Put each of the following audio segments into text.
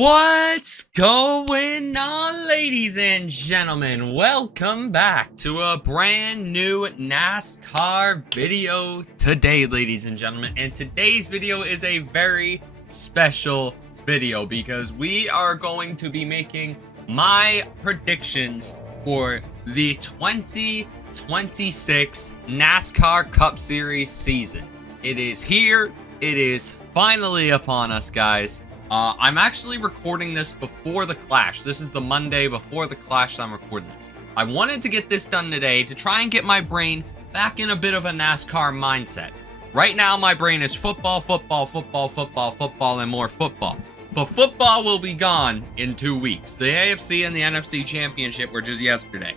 What's going on, ladies and gentlemen? Welcome back to a brand new NASCAR video today, ladies and gentlemen. And today's video is a very special video because we are going to be making my predictions for the 2026 NASCAR Cup Series season. It is here. It is finally upon us, guys. I'm actually recording this before the Clash. This is the Monday before the Clash that I'm recording this. I wanted to get this done today to try and get my brain back in a bit of a NASCAR mindset. Right now, my brain is football, football, football, football, football, and more football. But football will be gone in 2 weeks. The AFC and the NFC Championship were just yesterday.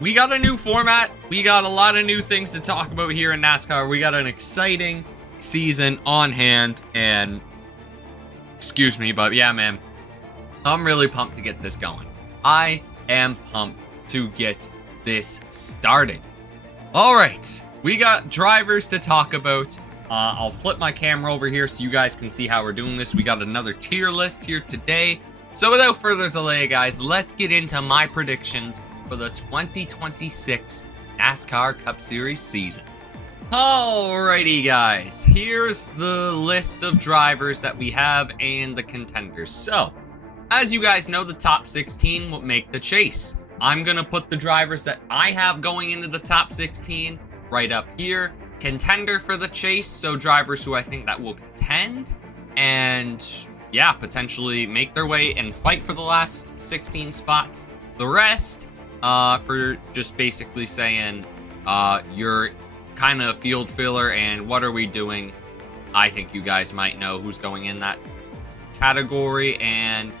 We got a new format. We got a lot of new things to talk about here in NASCAR. We got an exciting season on hand, and excuse me, but yeah, man, I'm really pumped to get this going. I am pumped to get this started. All right, we got drivers to talk about. I'll flip my camera over here so you guys can see how we're doing this. We got another tier list here today. So without further delay, guys, let's get into my predictions for the 2026 NASCAR Cup Series season. Alrighty, guys, here's the list of drivers that we have and the contenders. So, as you guys know, the top 16 will make the chase. I'm gonna put the drivers that I have going into the top 16 right up here. Contender for the chase, so drivers who I think that will contend and, yeah, potentially make their way and fight for the last 16 spots. The rest, for just basically saying, you're kind of field filler and what are we doing. I think you guys might know who's going in that category, and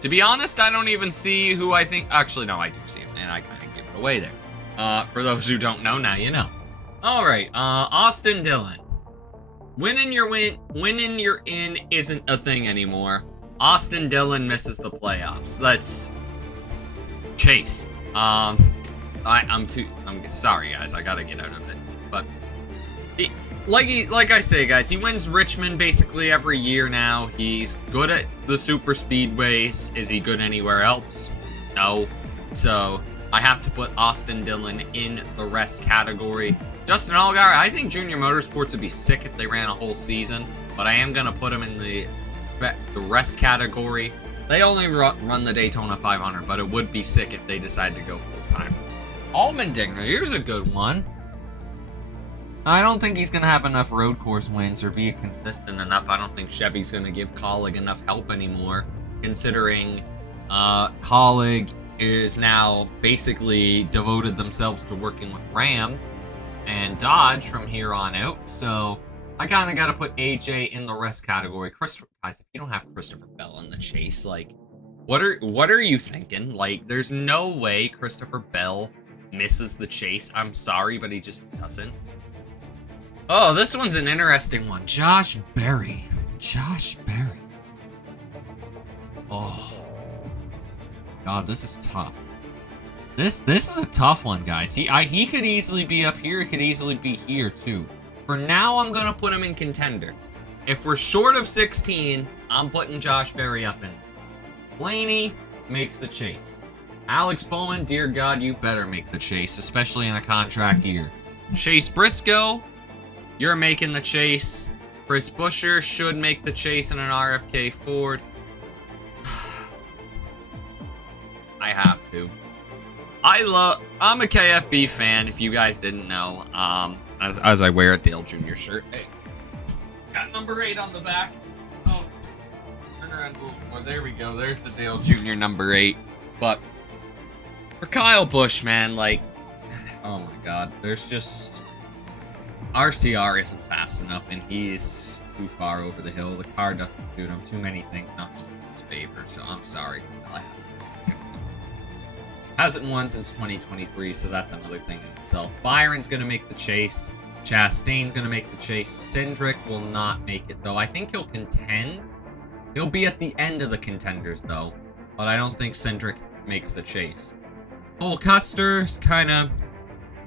to be honest, I don't even see who I think. Actually, no, I do see him, and I kind of gave it away there. For those who don't know, now you know. All right, Austin Dillon. Winning your in isn't a thing anymore. Austin Dillon misses the playoffs. Let's chase. I'm sorry, guys. I gotta get out of it. But like I say, guys, he wins Richmond basically every year now. He's good at the super speedways. Is he good anywhere else? No. So I have to put Austin Dillon in the rest category. Justin Allgaier, I think Junior Motorsports would be sick if they ran a whole season, but I am gonna put him in the rest category. They only run the Daytona 500, but it would be sick if they decided to go full time. Allmendinger, here's a good one. I don't think he's going to have enough road course wins or be consistent enough. I don't think Chevy's going to give Colleague enough help anymore, considering Colleague is now basically devoted themselves to working with Ram and Dodge from here on out. So I kind of got to put AJ in the rest category. Christopher, guys, if you don't have Christopher Bell in the chase, like, what are you thinking? Like, there's no way Christopher Bell misses the chase. I'm sorry, but he just doesn't. Oh, this one's an interesting one. Josh Berry. Josh Berry. Oh. God, this is tough. This is a tough one, guys. He could easily be up here. He could easily be here, too. For now, I'm going to put him in contender. If we're short of 16, I'm putting Josh Berry up in. Blaney makes the chase. Alex Bowman, dear God, you better make the chase, especially in a contract year. Chase Briscoe. You're making the chase. Chris Buescher should make the chase in an RFK Ford. I have to. I'm a KFB fan, if you guys didn't know. As I wear a Dale Jr. shirt. Hey, got number 8 on the back. Oh, turn around a little more. There we go. There's the Dale Jr. number 8. But for Kyle Busch, man, like, oh my God, there's just... RCR isn't fast enough, and he's too far over the hill. The car doesn't suit him. Too many things not going in his favor, so I'm sorry. Hasn't won since 2023, so that's another thing in itself. Byron's going to make the chase. Chastain's going to make the chase. Cindric will not make it, though. I think he'll contend. He'll be at the end of the contenders, though, but I don't think Cindric makes the chase. Cole Custer's kind of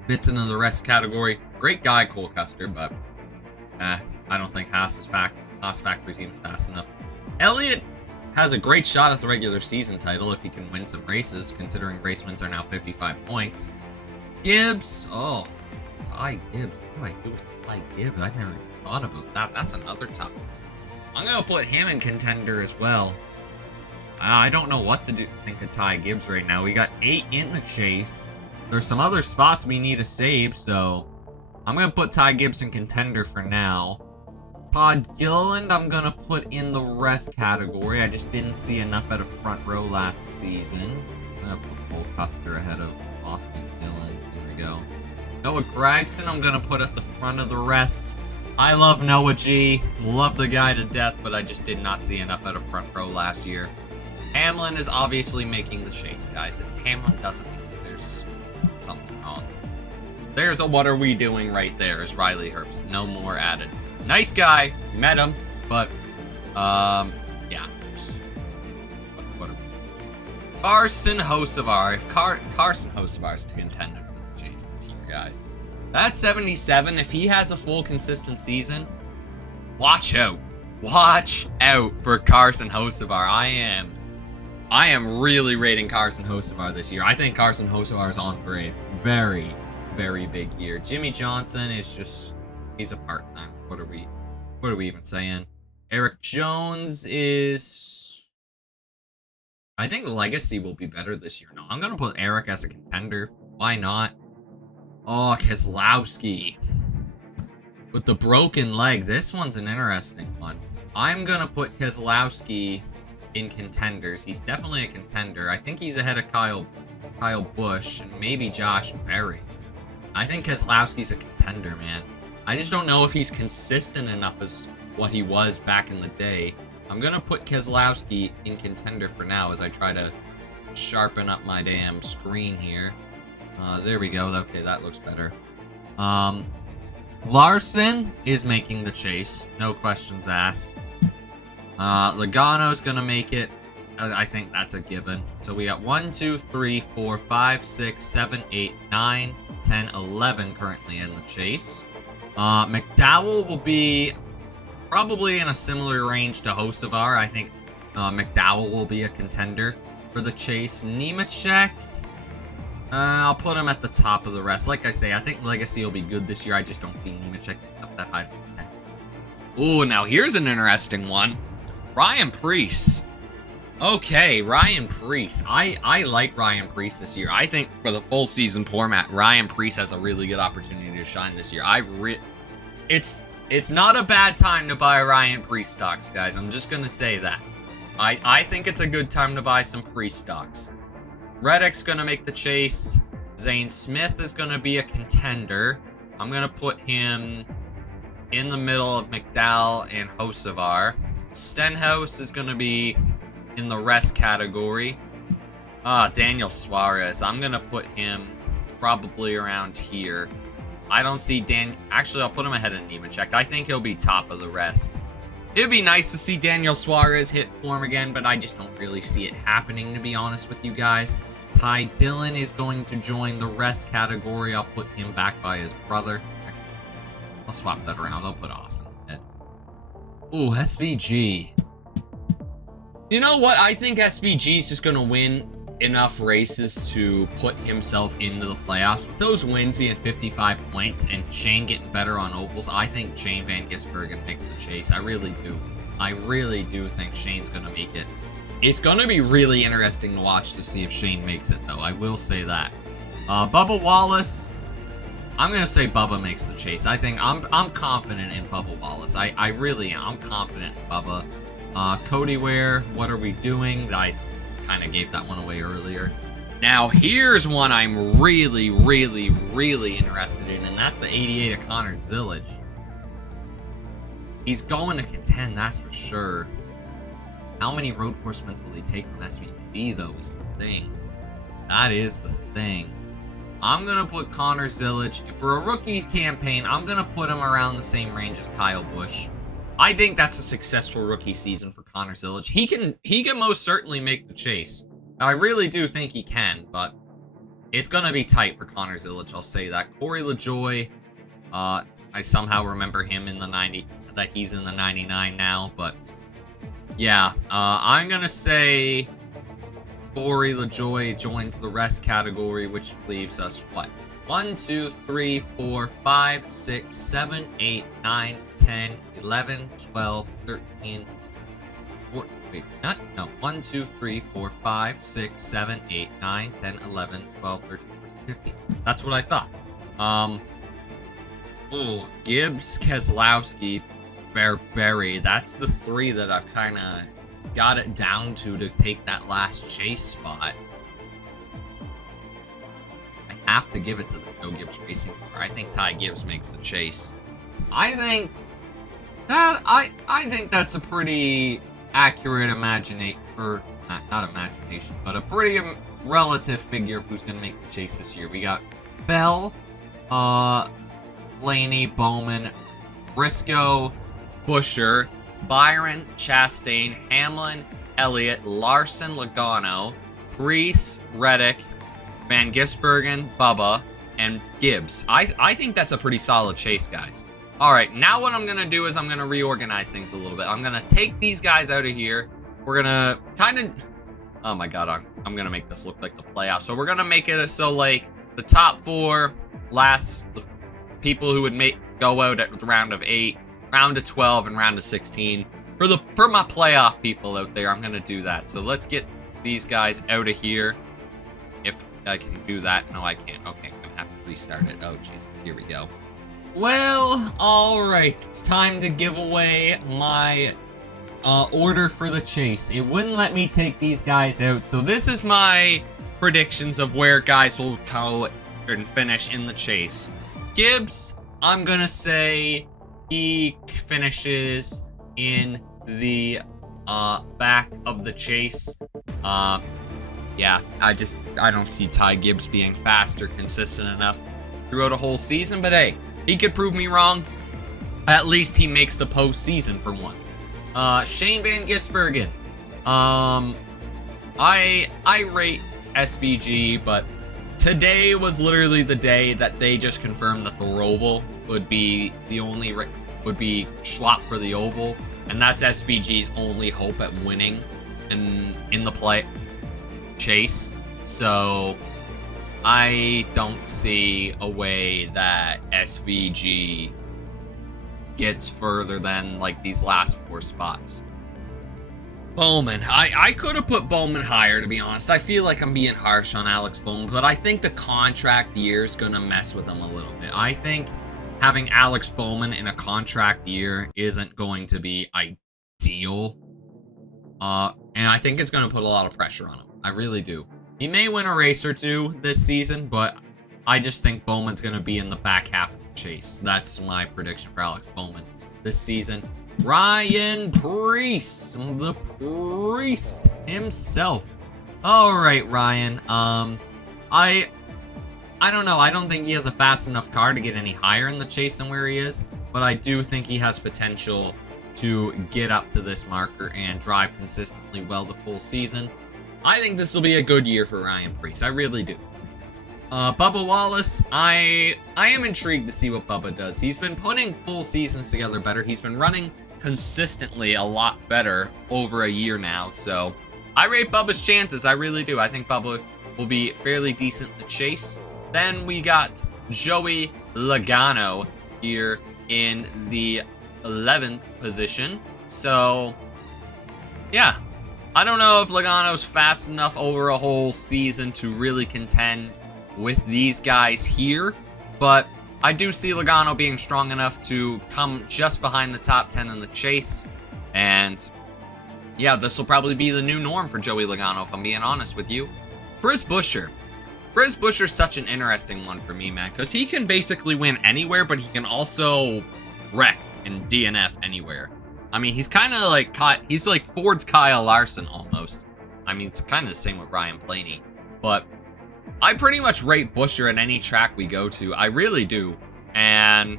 fits into the rest category. Great guy, Cole Custer, but I don't think Haas factory team's fast enough. Elliott has a great shot at the regular season title if he can win some races, considering race wins are now 55 points. Gibbs, oh, Ty Gibbs. What do I do with Ty Gibbs? I never thought about that. That's another tough one. I'm going to put him in contender as well. I don't know what to think of Ty Gibbs right now. We got 8 in the chase. There's some other spots we need to save, so I'm going to put Ty Gibbs in contender for now. Todd Gilliland, I'm going to put in the rest category. I just didn't see enough at a front row last season. I'm going to put Cole Custer ahead of Austin Gilliland. There we go. Noah Gragson, I'm going to put at the front of the rest. I love Noah G. Love the guy to death, but I just did not see enough at a front row last year. Hamlin is obviously making the chase, guys. If Hamlin doesn't, there's something wrong. There's a what are we doing right there is Riley Herbst. No more added. Nice guy. Met him, but, yeah. Carson Hocevar. If Carson Hocevar is to contend for the chase this year, guys. That's 77. If he has a full consistent season, watch out. Watch out for Carson Hocevar. I am really rating Carson Hocevar this year. I think Carson Hocevar is on for a very, very big year. Jimmy Johnson is just, he's a part-time. What are we even saying? Eric Jones is, I think Legacy will be better this year. No, I'm going to put Eric as a contender. Why not? Oh, Keselowski. With the broken leg. This one's an interesting one. I'm going to put Keselowski in contenders. He's definitely a contender. I think he's ahead of Kyle Busch and maybe Josh Berry. I think Keselowski's a contender, man. I just don't know if he's consistent enough as what he was back in the day. I'm going to put Keselowski in contender for now as I try to sharpen up my damn screen here. There we go. Okay, that looks better. Larson is making the chase. No questions asked. Logano's going to make it. I think that's a given. So we got 1, 2, 3, 4, 5, 6, 7, 8, 9, 10, 11 currently in the chase. McDowell will be probably in a similar range to Hocevar. I think McDowell will be a contender for the chase. Nemechek, I'll put him at the top of the rest. Like I say, I think Legacy will be good this year. I just don't see Nemechek up that high. Ooh, now here's an interesting one. Ryan Preece. Okay, Ryan Preece. I like Ryan Preece this year. I think for the full season format, Ryan Preece has a really good opportunity to shine this year. It's not a bad time to buy Ryan Preece stocks, guys. I'm just gonna say that. I think it's a good time to buy some Preece stocks. Reddick's gonna make the chase. Zane Smith is gonna be a contender. I'm gonna put him in the middle of McDowell and Hocevar. Stenhouse is gonna be in the rest category. Daniel Suarez. I'm gonna put him probably around here. I don't see actually, I'll put him ahead of Nemechek. I think he'll be top of the rest. It'd be nice to see Daniel Suarez hit form again, but I just don't really see it happening, to be honest with you guys. Ty Dillon is going to join the rest category. I'll put him back by his brother. I'll swap that around. I'll put Austin ahead. Ooh, SVG. You know what? I think SVG is just going to win enough races to put himself into the playoffs. With those wins being 55 points and Shane getting better on ovals, I think Shane Van Gisbergen makes the chase. I really do. I really do think Shane's going to make it. It's going to be really interesting to watch to see if Shane makes it, though. I will say that. Bubba Wallace. I'm going to say Bubba makes the chase. I think I'm confident in Bubba Wallace. I really am. I'm confident in Bubba. Cody Ware, what are we doing? I kind of gave that one away earlier. Now, here's one I'm really, really, really interested in, and that's the 88 of Connor Zillage. He's going to contend, that's for sure. How many road course wins will he take from SVG, though, is the thing. That is the thing. I'm going to put Connor Zillage. For a rookie campaign, I'm going to put him around the same range as Kyle Busch. I think that's a successful rookie season for Connor Zillage. He can most certainly make the chase. Now, I really do think he can, but it's going to be tight for Connor Zillage, I'll say that. Corey LaJoie, I somehow remember him in the 90, that he's in the 99 now, but Yeah, I'm gonna say Corey LaJoy joins the rest category, which leaves us what? 1, 2, 3, 4, 5, 6, 7, 8, 9, 10, 11, 12, 13, 4, wait, not, no, 1, 2, 3, 4, 5, 6, 7, 8, 9, 10, 11, 12, 13, 14, 15. That's what I thought. Gibbs, Keselowski, Berry. That's the three that I've kind of got it down to take that last chase spot. I have to give it to the Joe Gibbs Racing car. I think Ty Gibbs makes the chase. I think that's a pretty accurate imagination, or not imagination, but a pretty relative figure of who's going to make the chase this year. We got Bell, Blaney, Bowman, Briscoe, Busher, Byron, Chastain, Hamlin, Elliott, Larson, Logano, Preece, Reddick, Van Gisbergen, Bubba, and Gibbs. I think that's a pretty solid chase, guys. All right, now what I'm going to do is I'm going to reorganize things a little bit. I'm going to take these guys out of here. We're going to kind of... Oh, my God. I'm going to make this look like the playoffs. So we're going to make it so, like, the top four last... The people who would go out at the round of 8, round of 12, and round of 16. For my playoff people out there, I'm going to do that. So let's get these guys out of here. If I can do that. No, I can't. Okay, I'm going to have to restart it. Oh, Jesus. Here we go. Well, alright, it's time to give away my order for the chase. It wouldn't let me take these guys out, so this is my predictions of where guys will go and finish in the chase. Gibbs, I'm gonna say he finishes in the back of the chase. Yeah, I don't see Ty Gibbs being fast or consistent enough throughout a whole season, but hey, he could prove me wrong. At least he makes the postseason for once. Shane Van Gisbergen. I rate SVG, but today was literally the day that they just confirmed that the Roval would be the only would be swap for the oval, and that's SVG's only hope at winning in the play chase. So I don't see a way that SVG gets further than like these last 4 spots. Bowman. I could have put Bowman higher, to be honest. I feel like I'm being harsh on Alex Bowman, but I think the contract year is going to mess with him a little bit. I think having Alex Bowman in a contract year isn't going to be ideal. And I think it's going to put a lot of pressure on him. I really do. He may win a race or 2 this season, but I just think Bowman's going to be in the back half of the chase. That's my prediction for Alex Bowman this season. Ryan Preece, the priest himself. All right, Ryan. I don't know. I don't think he has a fast enough car to get any higher in the chase than where he is, but I do think he has potential to get up to this marker and drive consistently well the full season. I think this will be a good year for Ryan Preece. I really do. Bubba Wallace, I am intrigued to see what Bubba does. He's been putting full seasons together better. He's been running consistently a lot better over a year now. So I rate Bubba's chances. I really do. I think Bubba will be fairly decent in the chase. Then we got Joey Logano here in the 11th position. So yeah, I don't know if Logano's fast enough over a whole season to really contend with these guys here, but I do see Logano being strong enough to come just behind the top 10 in the chase. And yeah, this will probably be the new norm for Joey Logano, if I'm being honest with you. Chris Buescher. Chris Buescher's such an interesting one for me, man, because he can basically win anywhere, but he can also wreck and DNF anywhere. I mean, he's kind of like he's like Ford's Kyle Larson almost. I mean, it's kind of the same with Ryan Blaney, but I pretty much rate Buescher at any track we go to. I really do. And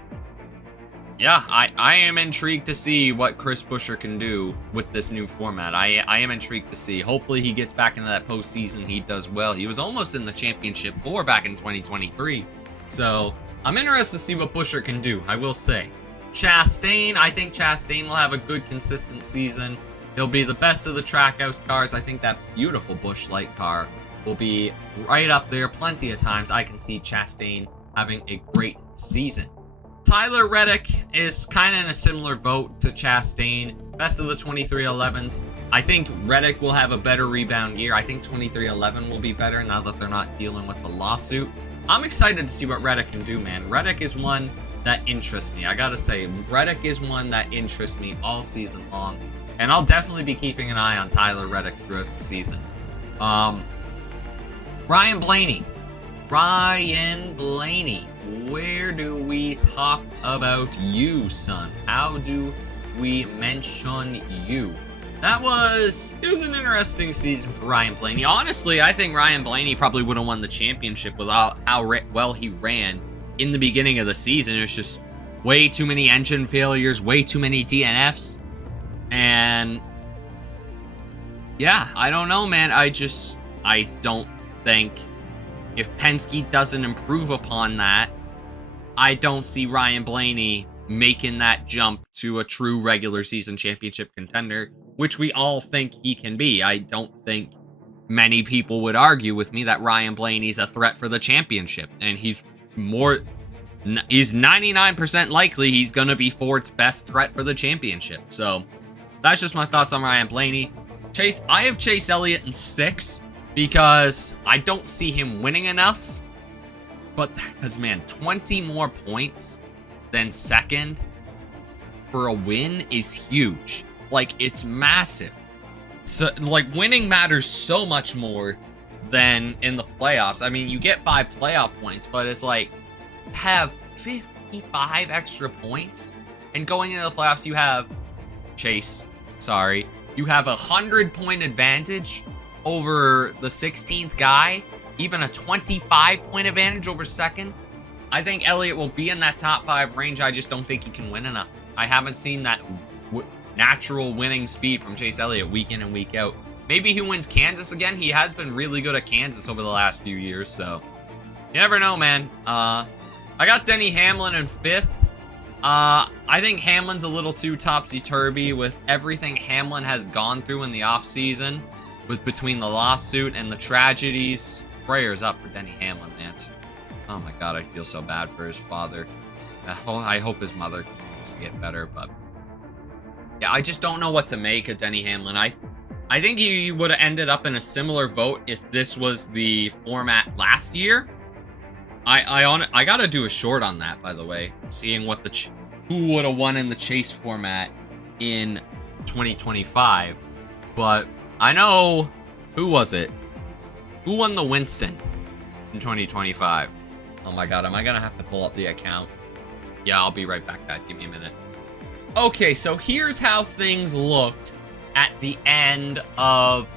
yeah, I am intrigued to see what Chris Buescher can do with this new format. I am intrigued to see. Hopefully he gets back into that postseason. He does well. He was almost in the championship 4 back in 2023. So I'm interested to see what Buescher can do, I will say. Chastain, I think Chastain will have a good, consistent season. He'll be the best of the Trackhouse cars. I think that beautiful Busch Light car will be right up there. Plenty of times I can see Chastain having a great season. Tyler Reddick is kind of in a similar vote to Chastain. Best of the 2311s. I think Reddick will have a better rebound year. I think 2311 will be better now that they're not dealing with the lawsuit. I'm excited to see what Reddick can do, man. Reddick is one that interests me. I gotta say, Reddick is one that interests me all season long. And I'll definitely be keeping an eye on Tyler Reddick throughout the season. Ryan Blaney. Ryan Blaney. Where do we talk about you, son? How do we mention you? It was an interesting season for Ryan Blaney. Honestly, I think Ryan Blaney probably would have won the championship without how well he ran in the beginning of the season. It was just way too many engine failures, way too many DNFs. And yeah, I don't know, man. I don't think if Penske doesn't improve upon that, I don't see Ryan Blaney making that jump to a true regular season championship contender, which we all think he can be. I don't think many people would argue with me that Ryan Blaney's a threat for the championship, and he's 99% likely he's going to be Ford's best threat for the championship. So that's just my thoughts on Ryan Blaney. I have Chase Elliott in 6 because I don't see him winning enough. But because, man, 20 more points than second for a win is huge. Like, it's massive. So, like, winning matters so much more than in the playoffs. I mean, you get 5 playoff points, but it's like, have 55 extra points. And going into the playoffs, you have you have a 100-point advantage over the 16th guy. Even a 25-point advantage over second. I think Elliott will be in that top 5 range. I just don't think he can win enough. I haven't seen that natural winning speed from Chase Elliott week in and week out. Maybe he wins Kansas again. He has been really good at Kansas over the last few years, so you never know, man. I got Denny Hamlin in 5th. I think Hamlin's a little too topsy-turvy with everything Hamlin has gone through in the offseason, between the lawsuit and the tragedies. Prayers up for Denny Hamlin, man. Oh my God, I feel so bad for his father. I hope his mother continues to get better, but yeah, I just don't know what to make of Denny Hamlin. I think he would have ended up in a similar vote if this was the format last year. I gotta do a short on that, by the way, seeing what who would have won in the chase format in 2025. But I know, who was it? Who won the Winston in 2025? Oh my God, am I gonna have to pull up the account? Yeah, I'll be right back, guys. Give me a minute. Okay, so here's how things looked at the end of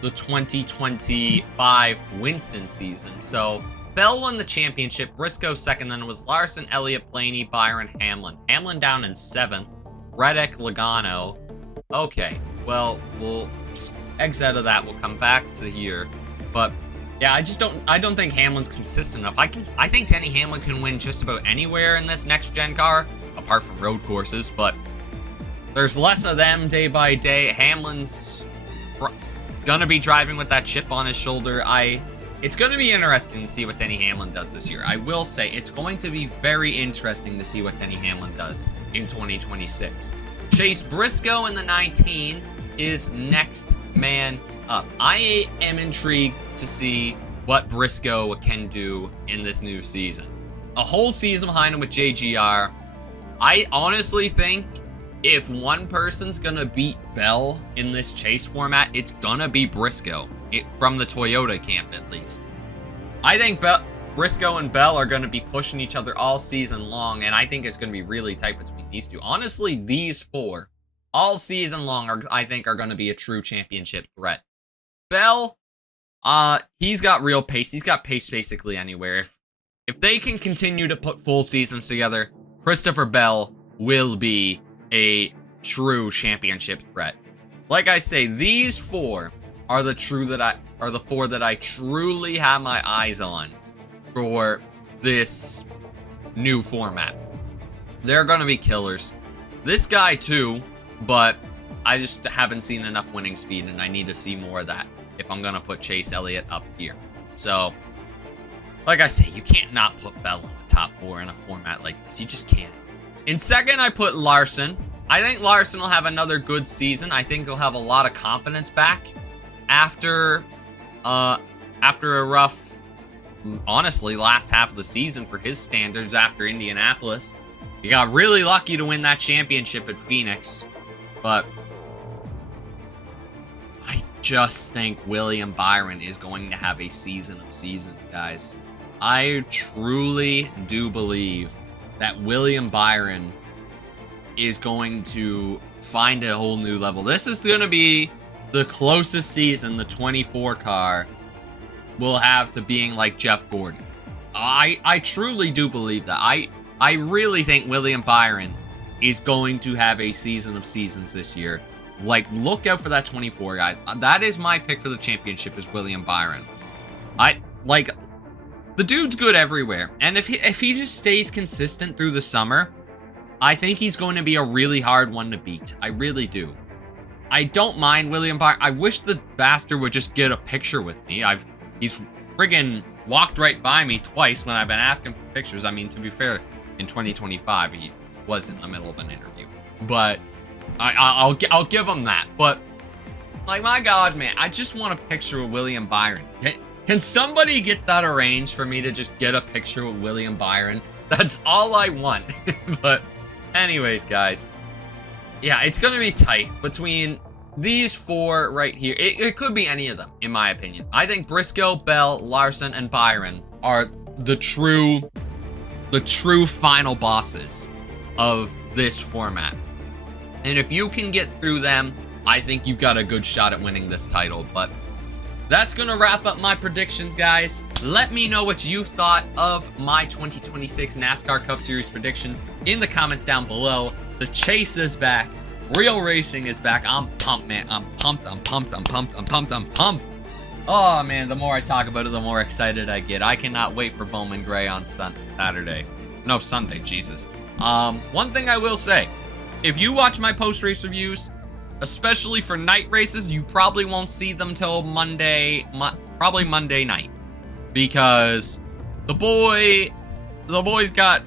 the 2025 Winston season. So Bell won the championship, Briscoe second, then it was Larson, Elliott, Blaney, Byron, Hamlin. Hamlin down in 7th, Reddick, Logano. Okay, well, we'll exit out of that. We'll come back to here. But yeah, I don't think Hamlin's consistent enough. I think Denny Hamlin can win just about anywhere in this next gen car, apart from road courses, but there's less of them day by day. Hamlin's gonna be driving with that chip on his shoulder. It's gonna be interesting to see what Denny Hamlin does this year. I will say it's going to be very interesting to see what Denny Hamlin does in 2026. Chase Briscoe in the 19 is next man up. I am intrigued to see what Briscoe can do in this new season. A whole season behind him with JGR. I honestly think if one person's gonna beat Bell in this chase format, it's gonna be Briscoe, from the Toyota camp at least. I think Briscoe and Bell are gonna be pushing each other all season long, and I think it's gonna be really tight between these two. Honestly, these 4 all season long I think are gonna be a true championship threat. Bell, he's got real pace. He's got pace basically anywhere. If they can continue to put full seasons together, Christopher Bell will be a true championship threat. Like I say, these 4 are the 4 that I truly have my eyes on for this new format. They're gonna be killers. This guy too, but I just haven't seen enough winning speed, and I need to see more of that if I'm going to put Chase Elliott up here. So, like I say, you can't not put Bell in the top 4 in a format like this. You just can't. In second, I put Larson. I think Larson will have another good season. I think he'll have a lot of confidence back after a rough, honestly, last half of the season for his standards after Indianapolis. He got really lucky to win that championship at Phoenix, but I just think William Byron is going to have a season of seasons, guys. I truly do believe that William Byron is going to find a whole new level. This is going to be the closest season the 24 car will have to being like Jeff Gordon. I truly do believe that. I really think William Byron is going to have a season of seasons this year. Like, look out for that 24, guys. That is my pick for the championship, is William Byron. The dude's good everywhere. And if he just stays consistent through the summer, I think he's going to be a really hard one to beat. I really do. I don't mind William Byron. I wish the bastard would just get a picture with me. He's friggin' walked right by me twice when I've been asking for pictures. I mean, to be fair, in 2025, he was in the middle of an interview. But I'll give him that. But, like, my God, man, I just want a picture with William Byron. Can somebody get that arranged for me to just get a picture with William Byron? That's all I want. But anyways, guys. Yeah, it's going to be tight between these 4 right here. It could be any of them, in my opinion. I think Briscoe, Bell, Larson, and Byron are the true final bosses of this format. And if you can get through them, I think you've got a good shot at winning this title. But that's going to wrap up my predictions, guys. Let me know what you thought of my 2026 NASCAR Cup Series predictions in the comments down below. The chase is back. Real racing is back. I'm pumped, man. I'm pumped. Oh, man, the more I talk about it, the more excited I get. I cannot wait for Bowman Gray on Sunday. No, Sunday, Jesus. One thing I will say, if you watch my post-race reviews, especially for night races, you probably won't see them till Monday, probably Monday night, because the boy's got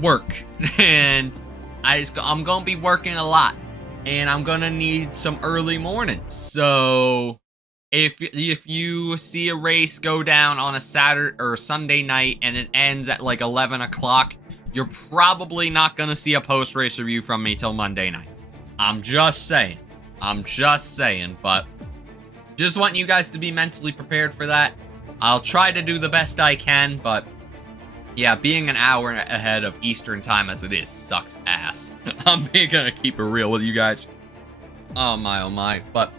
work, and I'm gonna be working a lot, and I'm gonna need some early mornings. So if you see a race go down on a Saturday or Sunday night and it ends at like 11 o'clock, you're probably not gonna see a post-race review from me till Monday night. I'm just saying, but just want you guys to be mentally prepared for that. I'll try to do the best I can, but yeah, being an hour ahead of Eastern time as it is sucks ass. I'm gonna keep it real with you guys. Oh my. But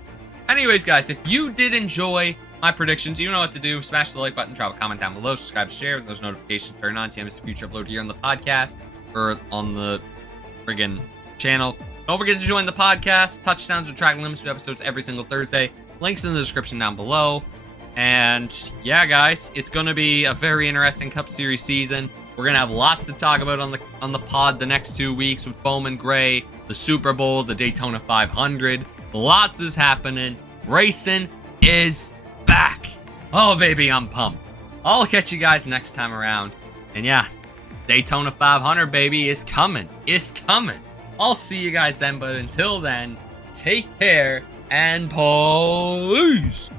anyways, guys, if you did enjoy my predictions, you know what to do. Smash the like button, drop a comment down below, subscribe, share, those notifications turn on so you miss a future upload here on the podcast or on the friggin' channel. Don't forget to join the podcast. Touchdowns with track limits to episodes every single Thursday. Links in the description down below. And yeah, guys, it's going to be a very interesting Cup Series season. We're going to have lots to talk about on the pod the next 2 weeks with Bowman Gray, the Super Bowl, the Daytona 500. Lots is happening. Racing is back. Oh, baby, I'm pumped. I'll catch you guys next time around. And yeah, Daytona 500, baby, is coming. It's coming. I'll see you guys then, but until then, take care and peace.